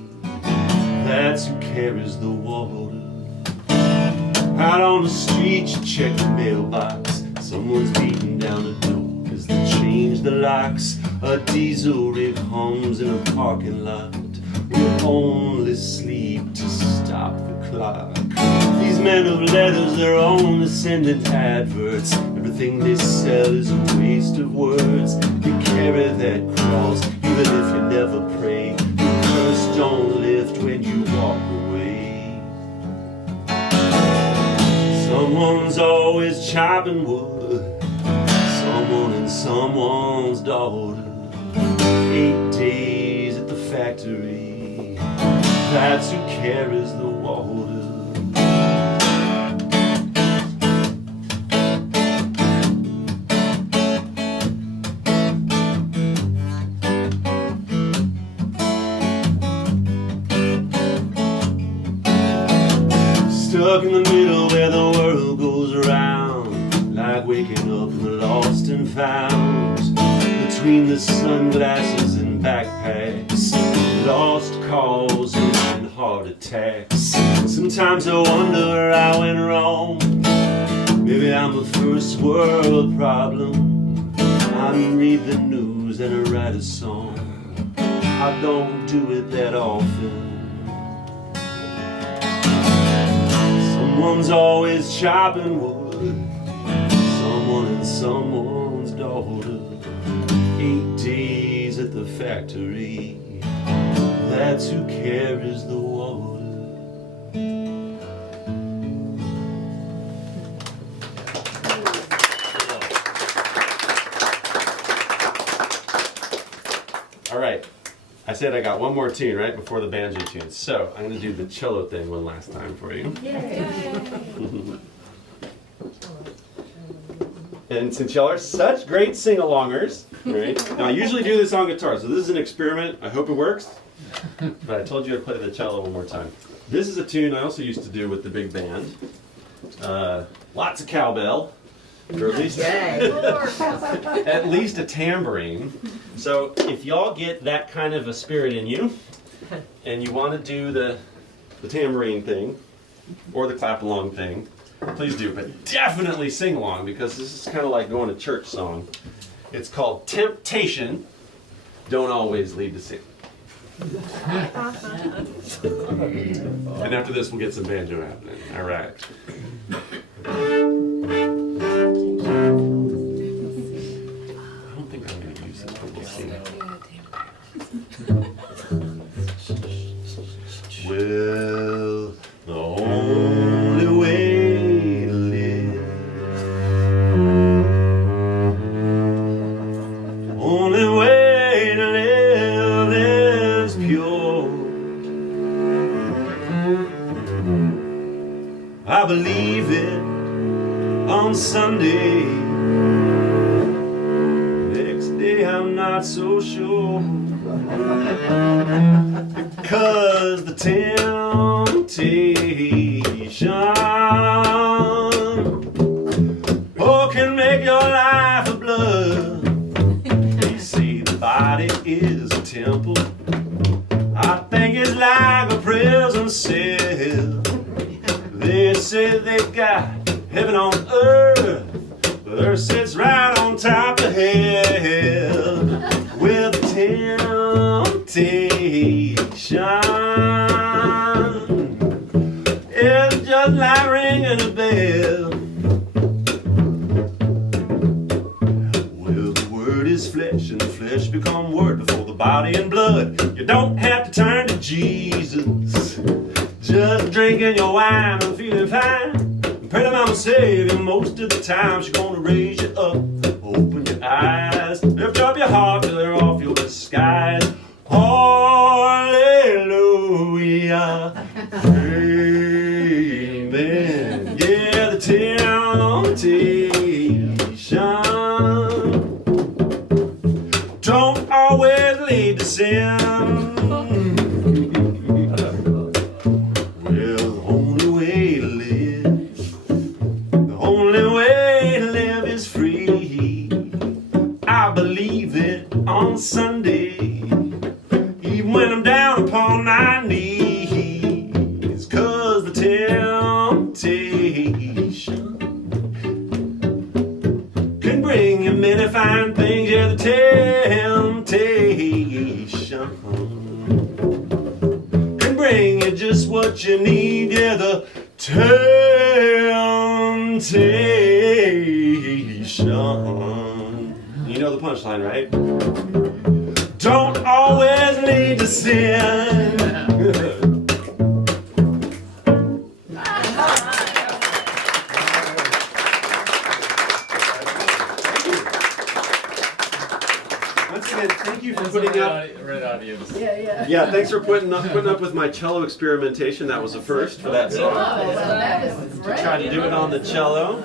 that's who carries the water. Out on the street you check the mailbox, someone's beating down the door as they change the locks. A diesel rig hums in a parking lot, we'll only sleep to stop the clock. These men of letters, they're only sending adverts. Everything they sell is a waste of words. You carry that cross, you even if you never pray. Your curse don't lift when you walk away. Someone's always chopping wood, someone and someone's daughter. 8 days at the factory, that's who carries the water. Stuck in the middle where the world goes around, like waking up in the lost and found. Between the sunglasses and backpacks, lost causes and heart attacks. Sometimes I wonder where I went wrong. Maybe I'm a first world problem. I read the news and I write a song. I don't do it that often. Someone's always chopping wood, someone and someone's daughter. 8 days at the factory, that's who carries the water. All right. I said I got one more tune right before the banjo tune. So I'm going to do the cello thing one last time for you. And since y'all are such great sing-alongers, right? Now I usually do this on guitar, so this is an experiment. I hope it works. But I told you I'd play the cello one more time. This is a tune I also used to do with the big band. Lots of cowbell, or at least, at least a tambourine. So if y'all get that kind of a spirit in you, and you want to do the tambourine thing, or the clap-along thing, please do, but definitely sing along, because this is kind of like going to church song. It's called Temptation, Don't Always Lead to Sin. And after this, we'll get some banjo happening. All right. I don't think I'm going to use this, but we'll see. Well, the only way to live, only way to live is pure. I believe it on Sunday, next day I'm not so sure. Because the temptation, oh, can make your life a blood. They say the body is a temple. I think it's like a prison cell. They say they got heaven on earth, but earth sits right on top of hell. With temptation, it's just like ringing a bell. Well, the word is flesh, and the flesh become word before the body and blood. You don't have to turn to Jesus, just drinking your wine and feeling fine. Pray to Mama Savior most of the time. She's gonna raise you up, open your eyes, lift up your heart, clear off your disguise. Hallelujah, amen. Yeah, the temptation don't always lead to sin. On Sunday, even when I'm down upon my knees, 'cause the temptation can bring you many fine things. Yeah, the temptation can bring you just what you need. Yeah, the temptation. You know the punchline, right? Don't need to sin. Once again, thank you for putting up. Red audience. Yeah. Yeah, thanks for putting up with my cello experimentation. That was a first for that Oh, song. well, that was great. Try to do it on the cello.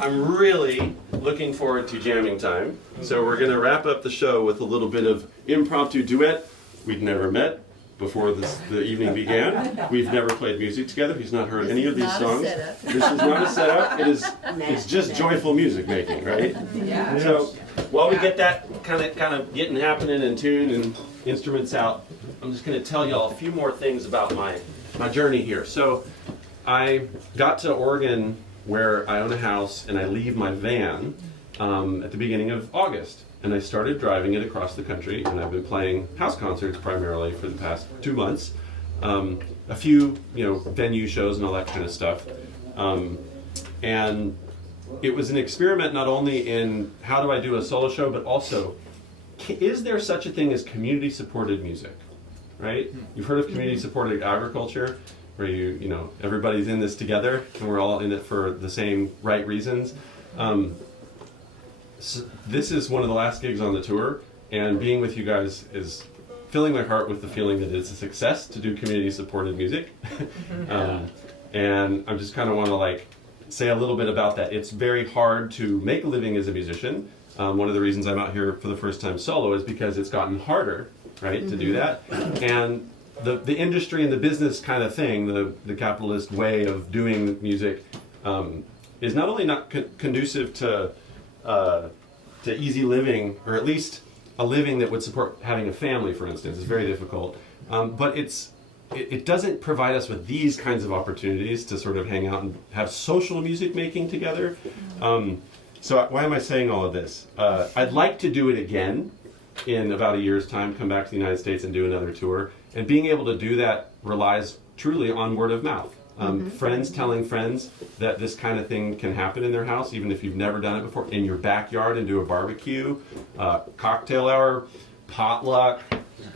I'm really looking forward to jamming time. So we're going to wrap up the show with a little bit of impromptu duet. We'd never met before the evening began. We've never played music together. He's not heard any of these Not a songs. setup. This is not a setup. It's just joyful music making, right? Yeah. So while we get that kind of getting happening and tune and instruments out, I'm just going to tell y'all a few more things about my journey here. So I got to Oregon, where I own a house, and I leave my van at the beginning of August. And I started driving it across the country, and I've been playing house concerts primarily for the past 2 months. A few, venue shows and all that kind of stuff. And it was an experiment not only in how do I do a solo show, but also, is there such a thing as community-supported music, right? You've heard of community-supported agriculture, where everybody's in this together, and we're all in it for the same right reasons. So this is one of the last gigs on the tour, and being with you guys is filling my heart with the feeling that it's a success to do community-supported music. And I just kind of want to say a little bit about that. It's very hard to make a living as a musician. One of the reasons I'm out here for the first time solo is because it's gotten harder, right, to do that. And the industry and the business kind of thing, the capitalist way of doing music, is not only not conducive to easy living, or at least a living that would support having a family, for instance. It's very difficult. But it doesn't provide us with these kinds of opportunities to sort of hang out and have social music making together. So why am I saying all of this? I'd like to do it again in about a year's time, come back to the United States and do another tour. And being able to do that relies truly on word of mouth. Friends telling friends that this kind of thing can happen in their house, even if you've never done it before, in your backyard, and do a barbecue, cocktail hour, potluck,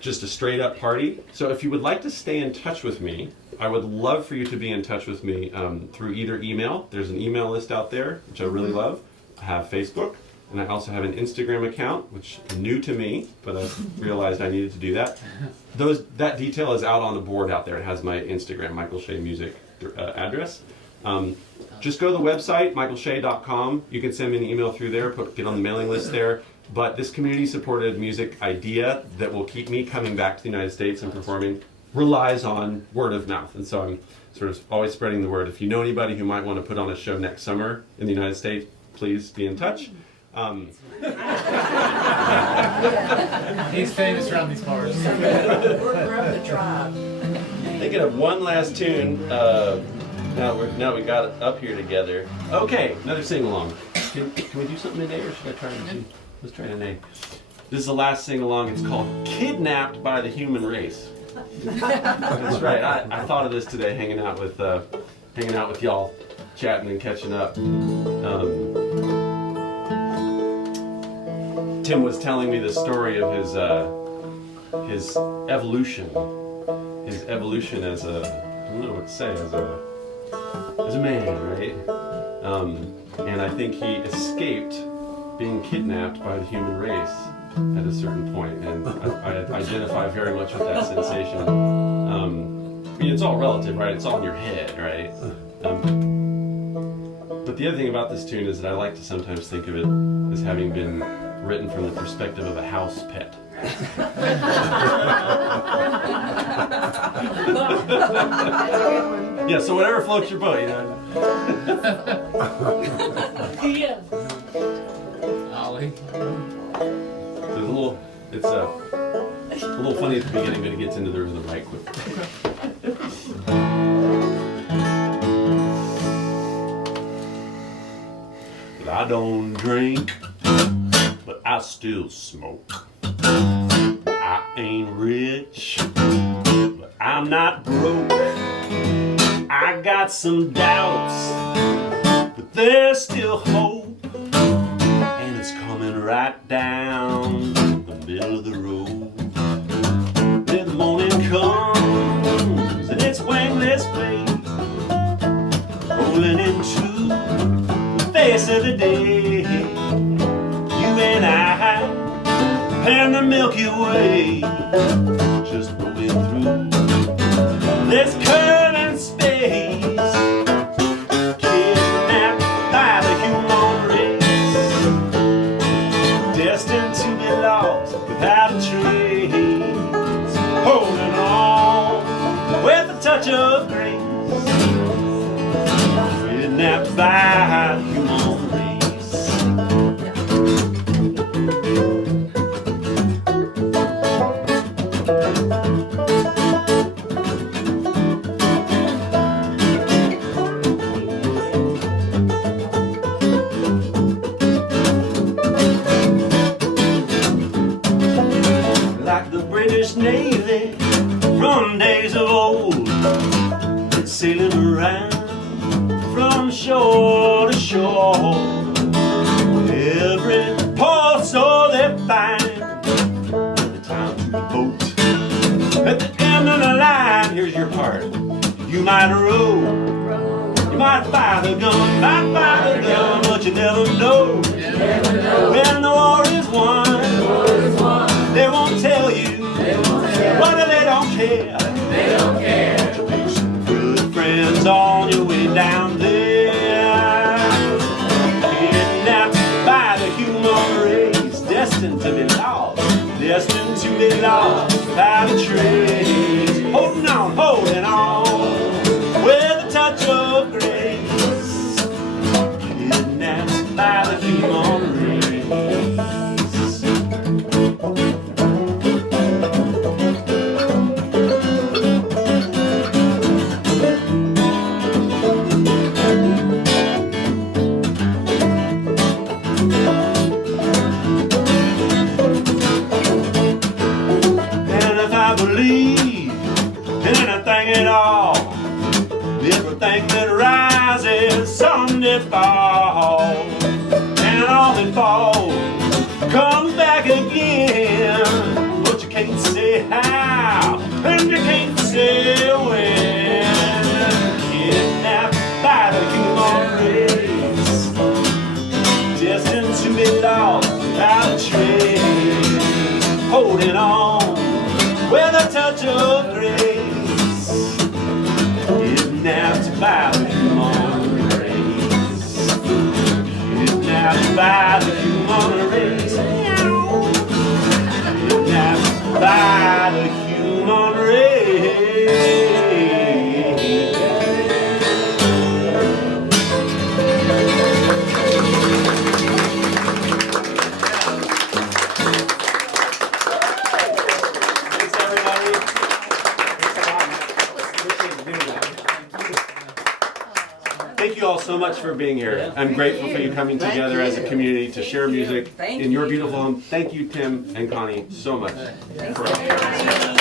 just a straight up party. So if you would like to stay in touch with me, I would love for you to be in touch with me through either email. There's an email list out there, which I really love. I have Facebook, and I also have an Instagram account, which is new to me, but I realized I needed to do that. That detail is out on the board out there. It has my Instagram, Michael Shay Music address. Just go to the website, michaelshay.com. You can send me an email through there, get on the mailing list there. But this community-supported music idea that will keep me coming back to the United States and performing relies on word of mouth. And so I'm sort of always spreading the word. If you know anybody who might want to put on a show next summer in the United States, please be in touch. He's famous around these parts. We're of the tribe. Thinking of one last tune. Now we got it up here together. Okay, another sing-along. Can we do something in A, or should I try to do? Let's try an A. This is the last sing-along. It's called "Kidnapped by the Human Race." That's right. I thought of this today, hanging out with y'all, chatting and catching up. Tim was telling me the story of his evolution. His evolution as I don't know what to say, as a man, right? And I think he escaped being kidnapped by the human race at a certain point, and I identify very much with that sensation. I mean, it's all relative, right? It's all in your head, right? But the other thing about this tune is that I like to sometimes think of it as having been written from the perspective of a house pet. Yeah, so whatever floats your boat, Yeah. Ollie. It's a little funny at the beginning, but it gets into the rhythm right quick. But I don't drink, but I still smoke. I ain't rich, but I'm not broke. I got some doubts, but there's still hope. And it's coming right down the middle of the road. This current space, kidnapped by the human race, destined to be lost without a trace, holding on with a touch of grace, kidnapped by the human race. Like the British Navy from days of old, it's sailing around from shore to shore. Every port so they find the time to vote. At the end of the line, here's your part. You might row, you might fire the gun, but you never know. When the war is won, they won't tell you, but they don't care. You make some good friends on your way down there. Kidnapped by the human race, destined to be lost, destined to be lost by the trace. Holding on, with a touch of grace. Kidnapped by the human race. Believe in anything at all. Everything that rises someday falls, and all that falls comes back again. But you can't say how, and you can't say when. Kidnapped by the human race, destined to be lost without a trace, holding on with a touch of grace, kidnapped by the human race, kidnapped by the human race, kidnapped by the human race. Thank you all so much for being here. I'm grateful for you coming together as a community to share music Thank in your you. beautiful home. Thank you, Tim and Connie, so much. Thanks, everybody.